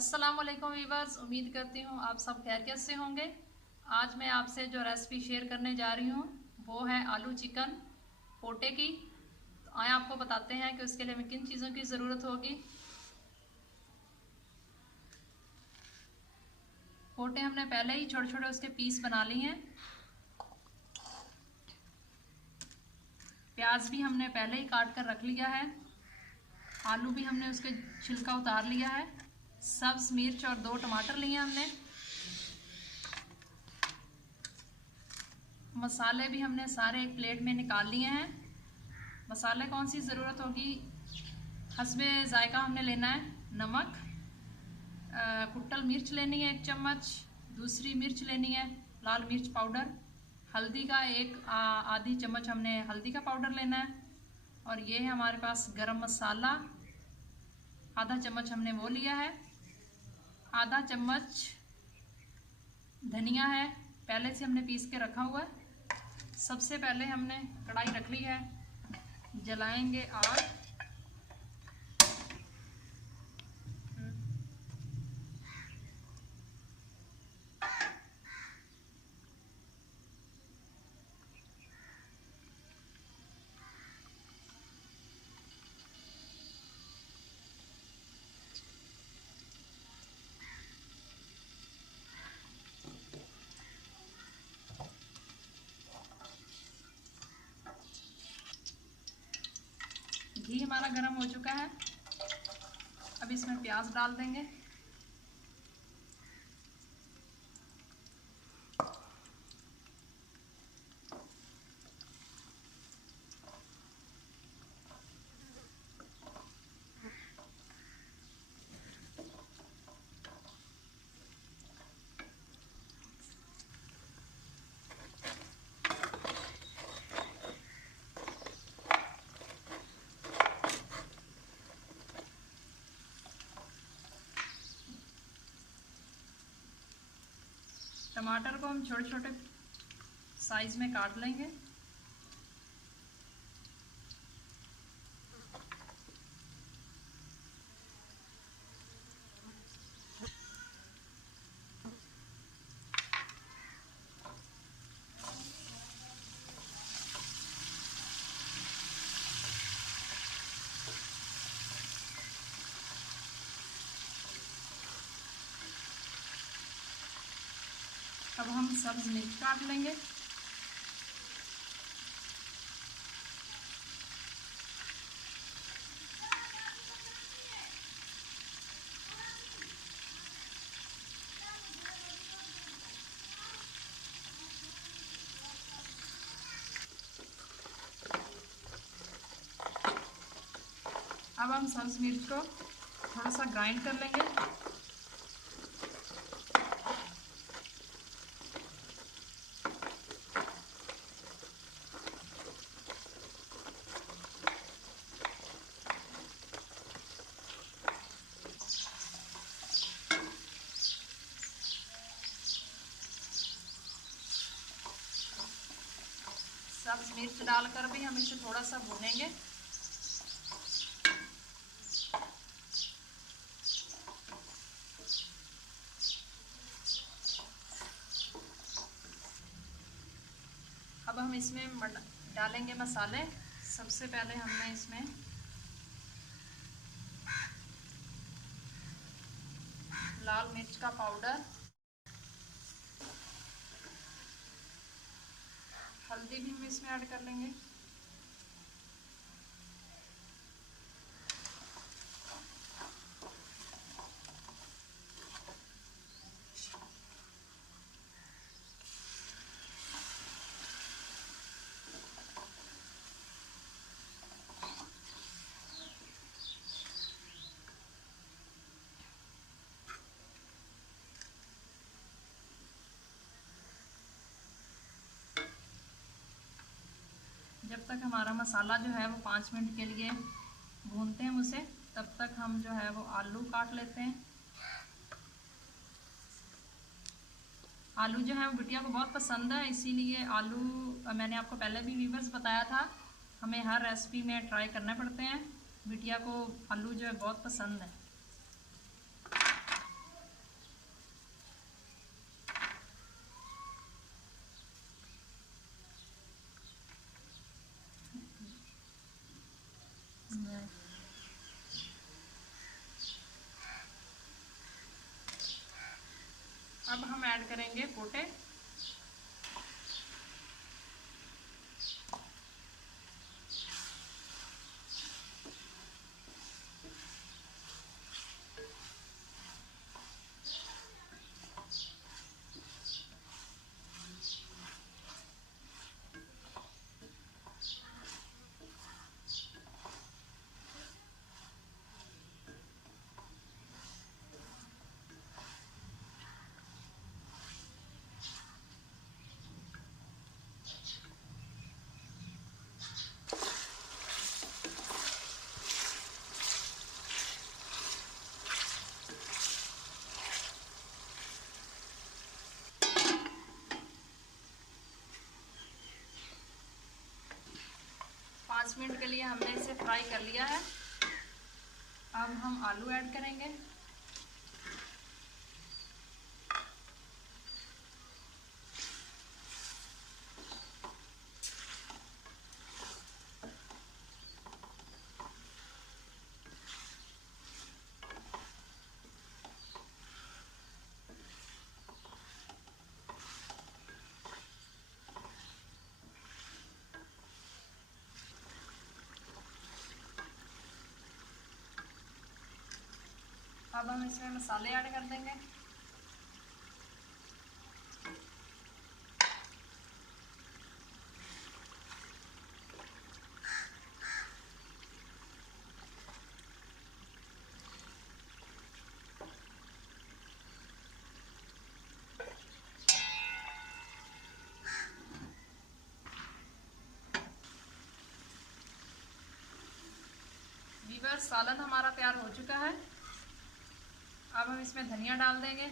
अस्सलामुअलैकुम वीवर्स, उम्मीद करती हूँ आप सब खैरियत से होंगे। आज मैं आपसे जो रेसिपी शेयर करने जा रही हूँ वो है आलू चिकन पोटे की। तो आए आपको बताते हैं कि उसके लिए हमें किन चीज़ों की ज़रूरत होगी। पोटे हमने पहले ही छोटे छोटे उसके पीस बना लिए हैं। प्याज भी हमने पहले ही काट कर रख लिया है। आलू भी हमने उसके छिलका उतार लिया है। सब्ज़ मिर्च और 2 टमाटर लिए हमने। मसाले भी हमने सारे एक प्लेट में निकाल लिए हैं। मसाले कौन सी ज़रूरत होगी, हस्बे जायका हमने लेना है नमक, कुट्टल मिर्च लेनी है 1 चम्मच, दूसरी मिर्च लेनी है लाल मिर्च पाउडर, हल्दी का आधी चम्मच हमने हल्दी का पाउडर लेना है, और ये है हमारे पास गरम मसाला आधा चम्मच हमने वो लिया है। आधा चम्मच धनिया है, पहले से हमने पीस के रखा हुआ है। सबसे पहले हमने कढ़ाई रख ली है, जलाएंगे आग। घी हमारा गर्म हो चुका है, अब इसमें प्याज डाल देंगे। टमाटर को हम छोटे छोटे साइज में काट लेंगे। अब हम सब्ज मिर्च काट लेंगे। अब हम सब्ज मिर्च को थोड़ा सा ग्राइंड कर लेंगे। सब्ज मिर्च डालकर भी हम इसे थोड़ा सा भूनेंगे। अब हम इसमें डालेंगे मसाले। सबसे पहले हमने इसमें लाल मिर्च का पाउडर, हल्दी भी हम इसमें ऐड कर लेंगे। जब तक हमारा मसाला जो है वो 5 मिनट के लिए भूनते हैं उसे, तब तक हम जो है वो आलू काट लेते हैं। आलू जो है वो बिटिया को बहुत पसंद है, इसीलिए आलू मैंने आपको पहले भी वीवर्स बताया था, हमें हर रेसिपी में ट्राई करने पड़ते हैं। बिटिया को आलू जो है बहुत पसंद है। अब हम ऐड करेंगे पोटे। पाँच मिनट के लिए हमने इसे फ्राई कर लिया है। अब हम आलू ऐड करेंगे। अब हम इसमें मसाले ऐड कर देंगे। वीवर्स, सालन हमारा तैयार हो चुका है। अब हम इसमें धनिया डाल देंगे।